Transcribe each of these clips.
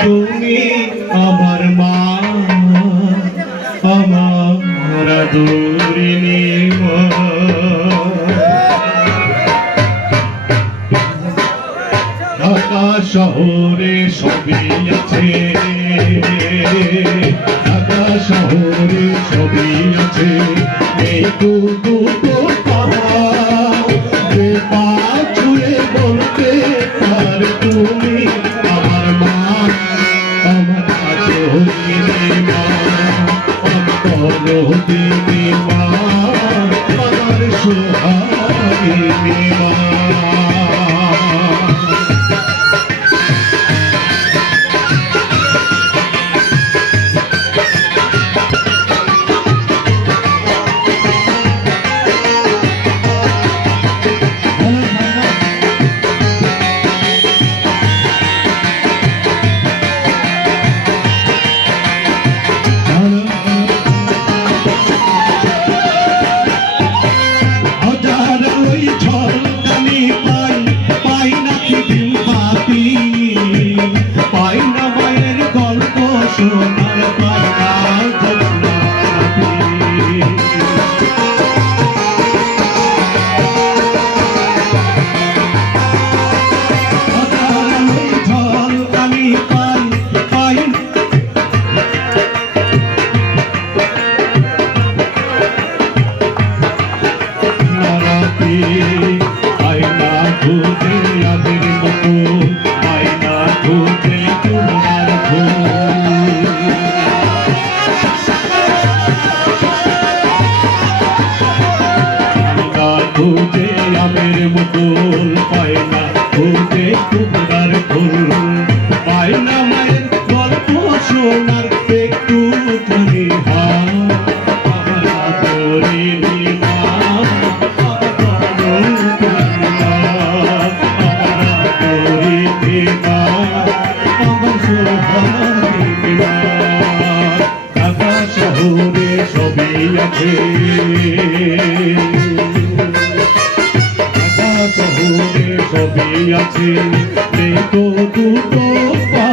তুমি আমার মা, আমার আদরিনী মা। ঢাকা শহরে সবই আছে, ঢাকা শহরে সবই আছে, এই দুটো পাহাড় যে পা ছুঁয়ে বলতে পার তুমি আমার মা, আমার আদরিনী মা, আমার দরদিনী মা, আমার সোহাগিনী মা। মুকুল পায় না খুঁজে তোমার ফুল, পায় না মায়ের গল্প শোনার একটু ধরে আমার আদরিনী মা, আমার আদরিনী মা, আমার সোহাগিনী মা। ঢাকা শহরে সবই আছে, শহরে সবই আছে, তো দুটো পা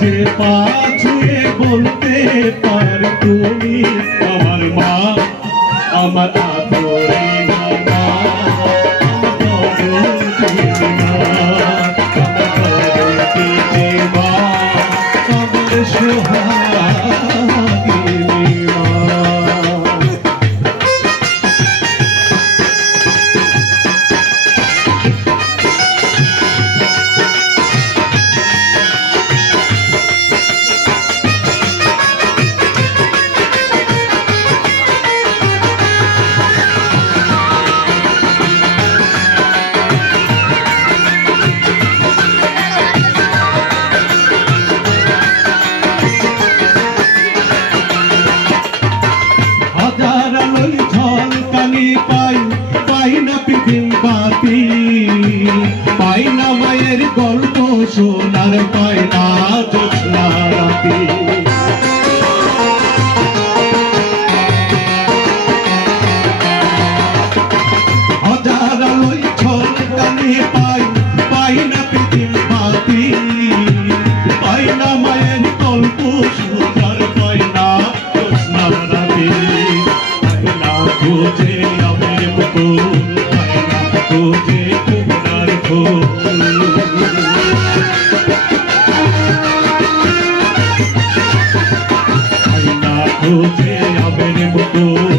যে পা ছুঁয়ে বলতে পার তুমি আমার মা, আমার আদরিনী মা, আমার দরদিনী মা, আমার দরদিনী মা, আমার সোহাগিনী মা। পাই না মায়ের গল্প শোনার, পায় না জ্যোৎস্না রাতে, হাজার আলোয় ঝলকানি পাই না পৃথিবী বাতি, পাই না মায়ের গল্প শোনার, পায় না জ্যোৎস্না রাতে, পায় না খুঁজে আমার মুকুল, পায় না খুঁজে তোমার ফুল, পায় না খুঁজে আমার মুকুল,